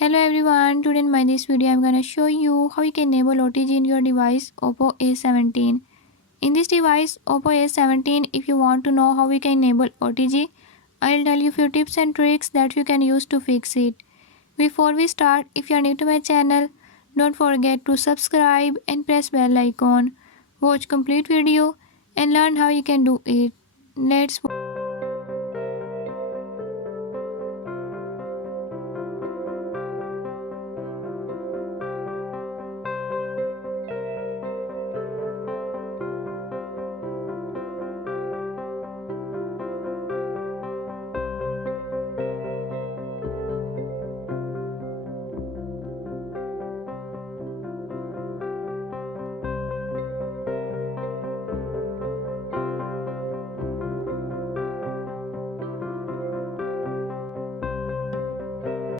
Hello everyone, today in this video I'm gonna show you how you can enable OTG in your device Oppo A17. In this device Oppo A17, if you want to know how we can enable OTG, I'll tell you few tips and tricks that you can use to fix it. Before we start, if you are new to my channel, don't forget to subscribe and press bell icon. Watch complete video and learn how you can do it. Let's